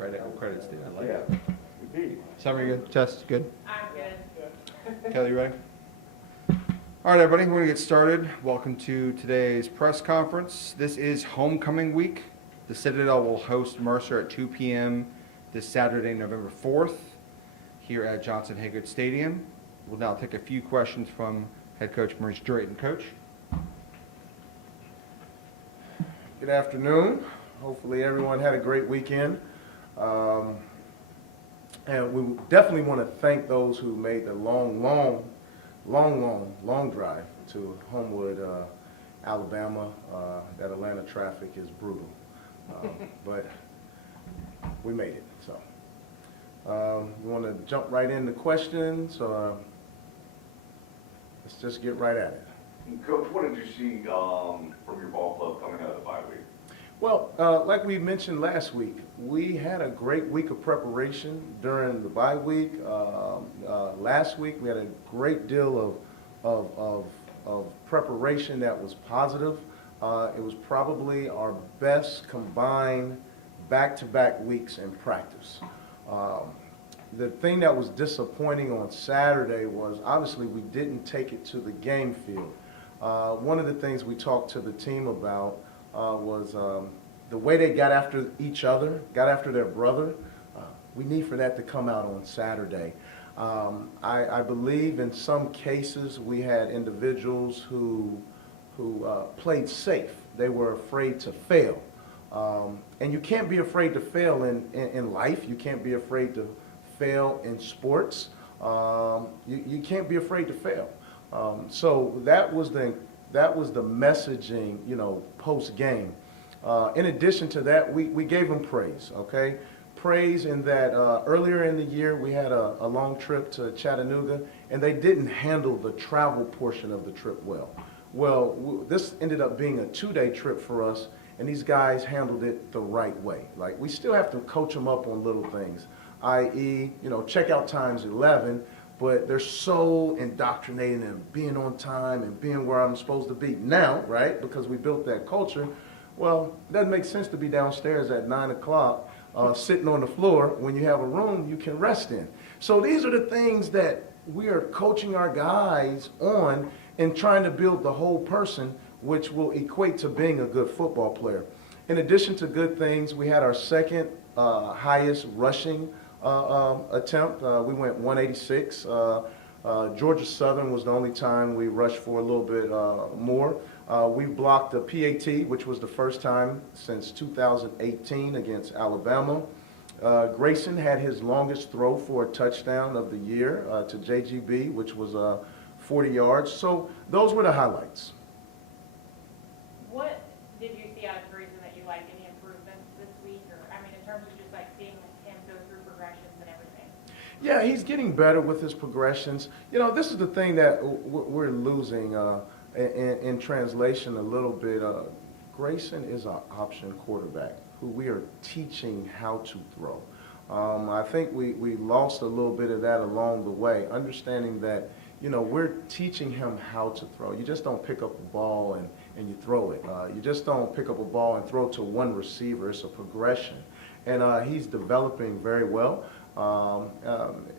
credit where credit's due. I like Yeah, it. indeed. Summer, you good? Tess, good? I'm good. Kelly, you ready? All right, everybody, we're going to get started. Welcome to today's press conference. This is homecoming week. The Citadel will host Mercer at 2 p.m. this Saturday, November 4th, here at Johnson Haygood Stadium. We'll now take a few questions from head coach Maurice Drayton. Coach? Good afternoon. Hopefully everyone had a great weekend. And we definitely want to thank those who made the long drive to Homewood, Alabama. That Atlanta traffic is brutal. But we made it. So we want to jump right into questions. Let's just get right at it. Coach, what did you see from your ball club coming out of the bye week? Well, like we mentioned last week, we had a great week of preparation during the bye week. Last week, we had a great deal of preparation that was positive. It was probably our best combined back-to-back weeks in practice. The thing that was disappointing on Saturday was obviously we didn't take it to the game field. One of the things we talked to the team about was the way they got after each other, got after their brother. We need for that to come out on Saturday. I believe in some cases we had individuals who played safe. They were afraid to fail. And you can't be afraid to fail in life. You can't be afraid to fail in sports. You can't be afraid to fail. So that was the messaging, post game. In addition to that, we gave them praise. Okay, praise in that earlier in the year we had a long trip to Chattanooga, and they didn't handle the travel portion of the trip well. Well, this ended up being a 2-day trip for us, and these guys handled it the right way. Like, we still have to coach them up on little things, i.e., checkout time's 11. But they're so indoctrinated in being on time and being where I'm supposed to be now, right? Because we built that culture. Well, it doesn't make sense to be downstairs at 9 o'clock sitting on the floor when you have a room you can rest in. So these are the things that we are coaching our guys on and trying to build the whole person, which will equate to being a good football player. In addition to good things, we had our second highest rushing attempt. We went 186. Georgia Southern was the only time we rushed for a little bit more. We blocked a PAT, which was the first time since 2018 against Alabama. Grayson had his longest throw for a touchdown of the year to JGB, which was 40 yards. So those were the highlights. What did you see out of Grayson that you liked? Any improvements this week? Or, in terms of just seeing him go through progressions and everything? Yeah, he's getting better with his progressions. This is the thing that we're losing in translation a little bit. Grayson is our option quarterback who we are teaching how to throw. I think we lost a little bit of that along the way, understanding that, we're teaching him how to throw. You just don't pick up a ball and you throw it. You just don't pick up a ball and throw to one receiver. It's a progression. And he's developing very well.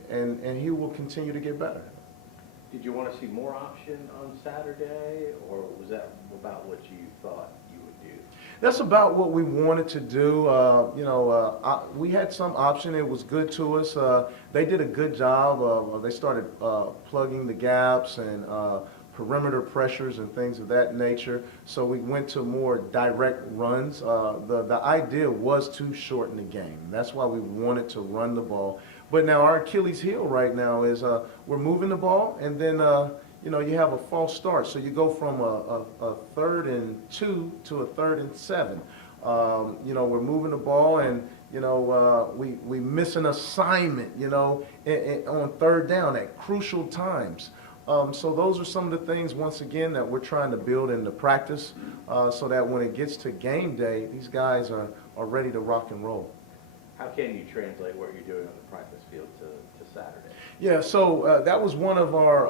And he will continue to get better. Did you want to see more option on Saturday, or was that about what you thought you would do? That's about what we wanted to do. We had some option. It was good to us. They did a good job. They started plugging the gaps and perimeter pressures and things of that nature. So we went to more direct runs. The idea was to shorten the game. That's why we wanted to run the ball. But now our Achilles heel right now is we're moving the ball, and then you have a false start. So you go from a 3rd and 2 to a 3rd and 7. We're moving the ball, and we miss an assignment. On 3rd down at crucial times. So those are some of the things, once again, that we're trying to build into practice so that when it gets to game day, these guys are ready to rock and roll. How can you translate what you're doing on the practice field to Saturday? Yeah, so that was one of our,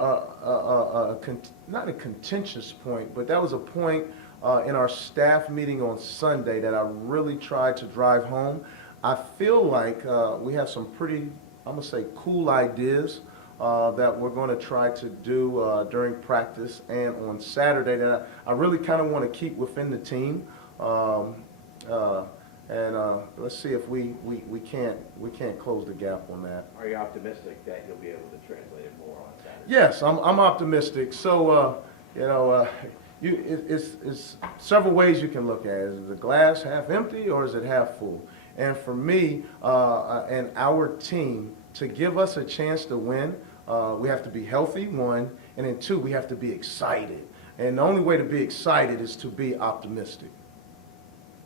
not a contentious point, but that was a point in our staff meeting on Sunday that I really tried to drive home. I feel like we have some pretty, I'm gonna say, cool ideas that we're going to try to do during practice and on Saturday that I really kind of want to keep within the team. Let's see if we can't close the gap on that. Are you optimistic that you'll be able to translate it more on Saturday? Yes, I'm optimistic. So it's several ways you can look at it. Is the glass half empty or is it half full? And for me and our team, to give us a chance to win, we have to be healthy, one, and then two, we have to be excited. And the only way to be excited is to be optimistic.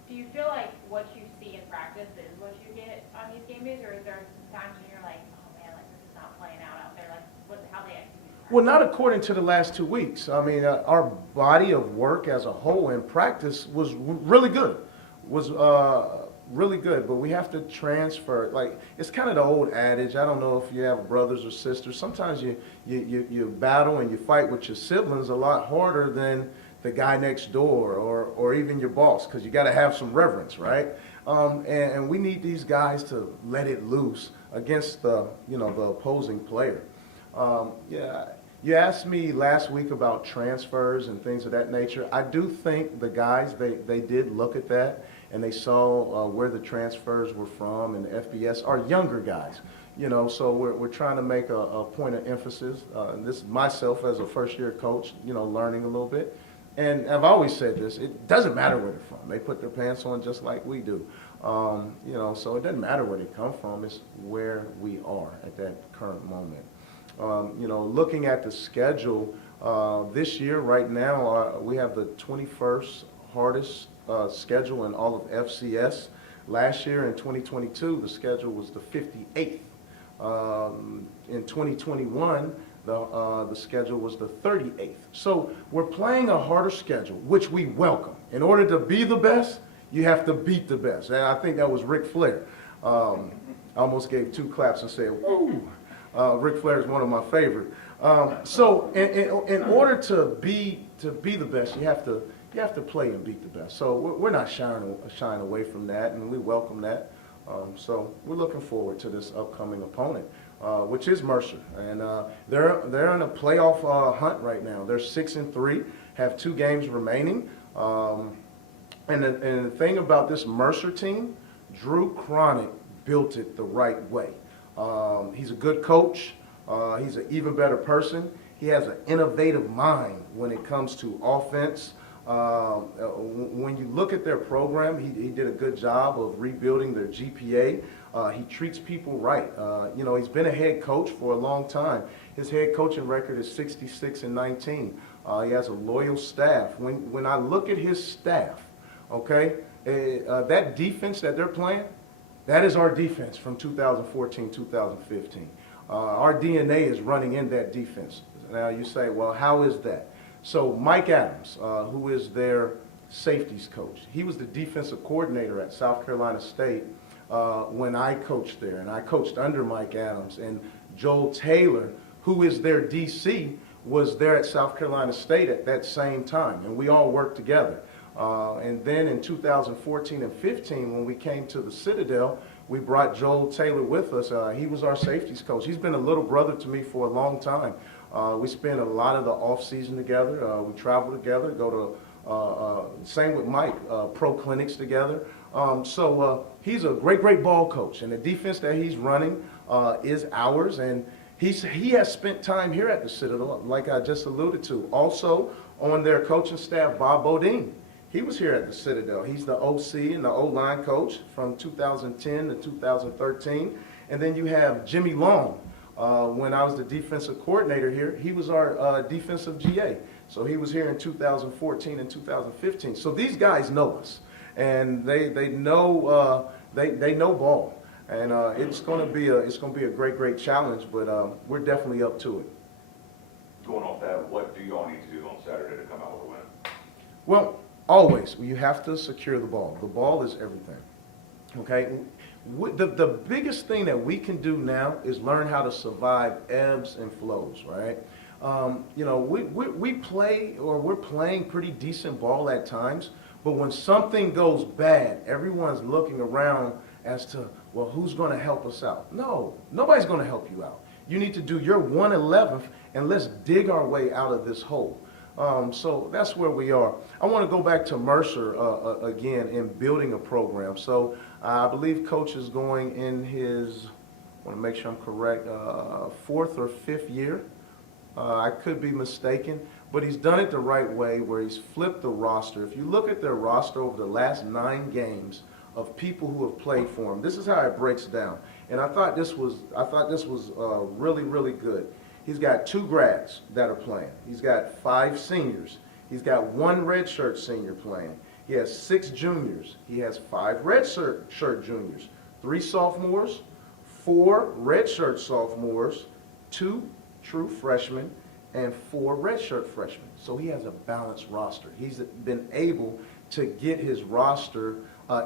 Do you feel like what you see in practice is what you get on these game days, or is there some times when you're like, oh man, like this is not playing out there, like how they execute? Well, not according to the last 2 weeks. I mean, our body of work as a whole in practice was really good. Really good, but we have to transfer. Like, it's kind of the old adage. I don't know if you have brothers or sisters. Sometimes you battle and you fight with your siblings a lot harder than the guy next door or even your boss, because you got to have some reverence, right? And we need these guys to let it loose against the opposing player. You asked me last week about transfers and things of that nature. I do think the guys, they did look at that, and they saw where the transfers were from, and the FBS are younger guys. So we're trying to make a point of emphasis. And this is myself as a first-year coach, learning a little bit. And I've always said this, it doesn't matter where they're from. They put their pants on just like we do. So it doesn't matter where they come from, it's where we are at that current moment. Looking at the schedule, this year, right now, we have the 21st hardest schedule in all of FCS. Last year, in 2022, the schedule was the 58th. In 2021, the schedule was the 38th. So we're playing a harder schedule, which we welcome. In order to be the best, you have to beat the best. And I think that was Ric Flair. I almost gave 2 claps and said, woo! Ric Flair is one of my favorite. So in order to be the best, you have to play and beat the best. So we're not shying away from that, and we welcome that. So we're looking forward to this upcoming opponent, which is Mercer, and they're in a playoff hunt right now. They're 6-3, have 2 games remaining. And the thing about this Mercer team, Drew Cronick built it the right way. He's a good coach. He's an even better person. He has an innovative mind when it comes to offense. When you look at their program, he did a good job of rebuilding their GPA. He treats people right. He's been a head coach for a long time. His head coaching record is 66-19. He has a loyal staff. When I look at his staff, okay, that defense that they're playing, that is our defense from 2014, 2015. Our DNA is running in that defense. Now you say, well, how is that? So Mike Adams, who is their safeties coach, he was the defensive coordinator at South Carolina State when I coached there, and I coached under Mike Adams. And Joel Taylor, who is their DC, was there at South Carolina State at that same time, and we all worked together. And then in 2014 and 15, when we came to the Citadel, we brought Joel Taylor with us. He was our safeties coach. He's been a little brother to me for a long time. We spent a lot of the off season together. We travel together, go to, same with Mike, pro clinics together. So he's a great ball coach, and the defense that he's running is ours. And he has spent time here at the Citadel, like I just alluded to. Also on their coaching staff, Bob Bodine. He was here at the Citadel. He's the OC and the O-line coach from 2010 to 2013. And then you have Jimmy Long. When I was the defensive coordinator here, he was our defensive GA. So he was here in 2014 and 2015. So these guys know us, and they know ball, and it's going to be a great challenge. But we're definitely up to it. Going off that, what do y'all need to do on Saturday to come out with a win? Well, always you have to secure the ball. The ball is everything. Okay. The biggest thing that we can do now is learn how to survive ebbs and flows, right? We play, or we're playing pretty decent ball at times, but when something goes bad, everyone's looking around as to, well, who's going to help us out. No, nobody's going to help you out. You need to do your 1/11th, and let's dig our way out of this hole. So that's where we are. I want to go back to Mercer again in building a program. So I believe Coach is going in his, I want to make sure I'm correct, 4th or 5th year. I could be mistaken, but he's done it the right way where he's flipped the roster. If you look at their roster over the last 9 games of people who have played for him, this is how it breaks down. And I thought this was really, really good. He's got 2 grads that are playing. He's got 5 seniors. He's got 1 redshirt senior playing. He has 6 juniors. He has 5 redshirt juniors, 3 sophomores, 4 redshirt sophomores, 2 true freshmen, and 4 redshirt freshmen. So he has a balanced roster. He's been able to get his roster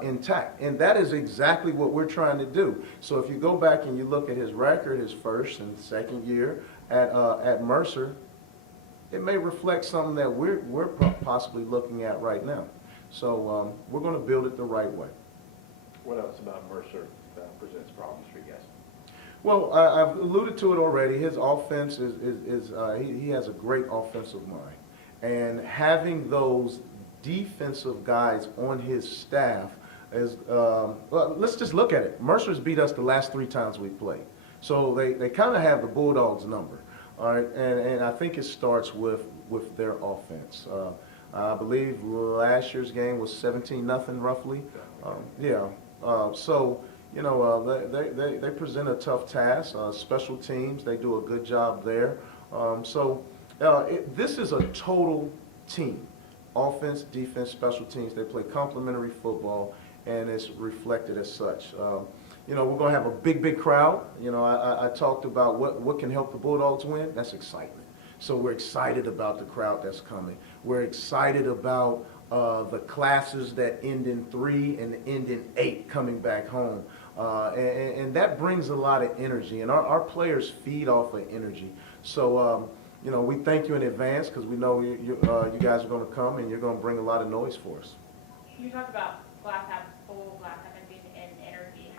intact. And that is exactly what we're trying to do. So if you go back and you look at his record, his 1st and 2nd year at Mercer, it may reflect something that we're possibly looking at right now. So we're going to build it the right way. What else about Mercer presents problems for you guys? Well, I've alluded to it already. His offense he has a great offensive mind. And having those defensive guys on his staff is, well, let's just look at it. Mercer's beat us the last 3 times we played. So they kind of have the Bulldogs number. All right, and I think it starts with their offense. I believe last year's game was 17-0 roughly. So, you know, they present a tough task. Special teams, they do a good job there. This is a total team. Offense, defense, special teams, they play complementary football, and it's reflected as such. You know, we're going to have a big crowd. You know, I talked about what can help the Bulldogs win. That's excitement. So we're excited about the crowd that's coming. We're excited about the classes that end in 3 and end in 8 coming back home. And that brings a lot of energy, and our players feed off of energy. So, you know, we thank you in advance because we know you guys are going to come and you're going to bring a lot of noise for us. You talked about glass half full, glass half empty, and energy.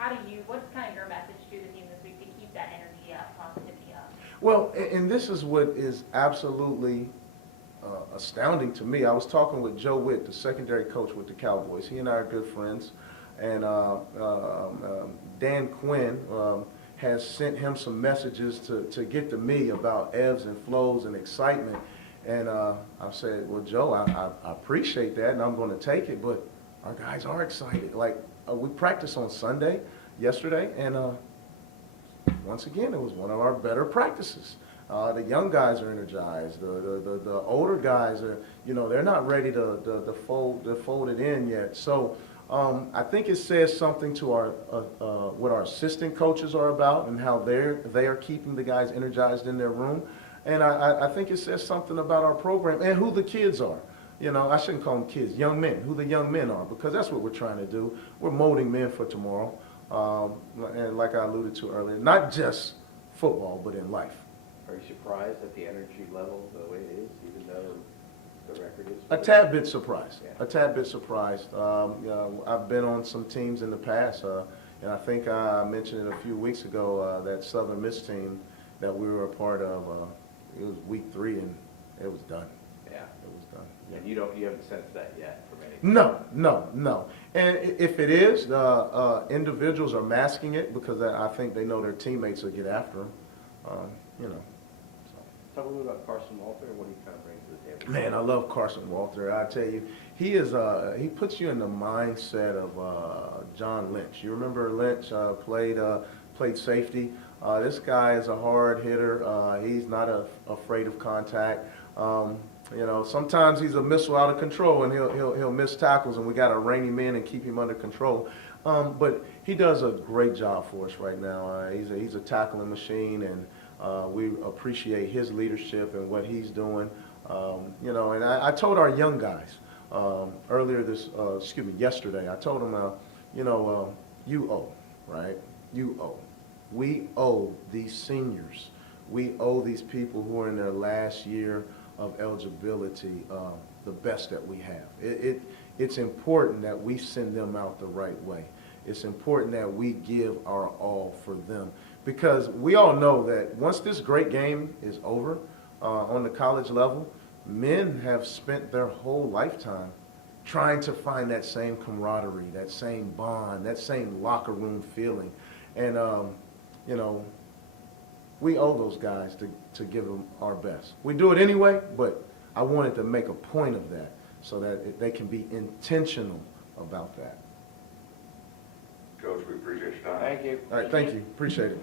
What's kind of your message to the team this week to keep that energy up, positivity up? Well, and this is what is absolutely astounding to me. I was talking with Joe Witt, the secondary coach with the Cowboys. He and I are good friends. And Dan Quinn has sent him some messages to get to me about ebbs and flows and excitement. And I said, well, Joe, I appreciate that, and I'm going to take it, but our guys are excited. Like, we practiced on Sunday, yesterday, and once again, it was one of our better practices. The young guys are energized. The older guys are, you know, they're not ready to fold it in yet. So I think it says something to our what our assistant coaches are about and how they are keeping the guys energized in their room. And I think it says something about our program and who the kids are. You know, I shouldn't call them kids, young men, who the young men are, because that's what we're trying to do. We're molding men for tomorrow. And like I alluded to earlier, not just football, but in life. Are you surprised at the energy level the way it is, even though the record is? A tad bit surprised. Yeah. A tad bit surprised. You know, I've been on some teams in the past, and I think I mentioned it a few weeks ago, that Southern Miss team that we were a part of. It was week 3, and it was done. Yeah. It was done. Yeah. And you haven't sensed that yet from any? No. And if it is, individuals are masking it because I think they know their teammates will get after them. You know. Talk a little about Carson Walter and what he kind of brings to the table. Man, I love Carson Walter. I tell you, he puts you in the mindset of John Lynch. You remember Lynch played safety. This guy is a hard hitter. He's not afraid of contact. You know, sometimes he's a missile out of control, and he'll miss tackles, and we got to rein him in and keep him under control. But he does a great job for us right now. He's a tackling machine, and we appreciate his leadership and what he's doing. You know, and I told our young guys yesterday. I told them, you know, you owe, right? You owe. We owe these seniors. We owe these people who are in their last year of eligibility the best that we have. It's important that we send them out the right way. it's important that we give our all for them. Because we all know that once this great game is over on the college level, men have spent their whole lifetime trying to find that same camaraderie, that same bond, that same locker room feeling. And, you know, we owe those guys to give them our best. We do it anyway, but I wanted to make a point of that so that they can be intentional about that. Coach, we appreciate your time. Thank you. All right, thank you. Appreciate it.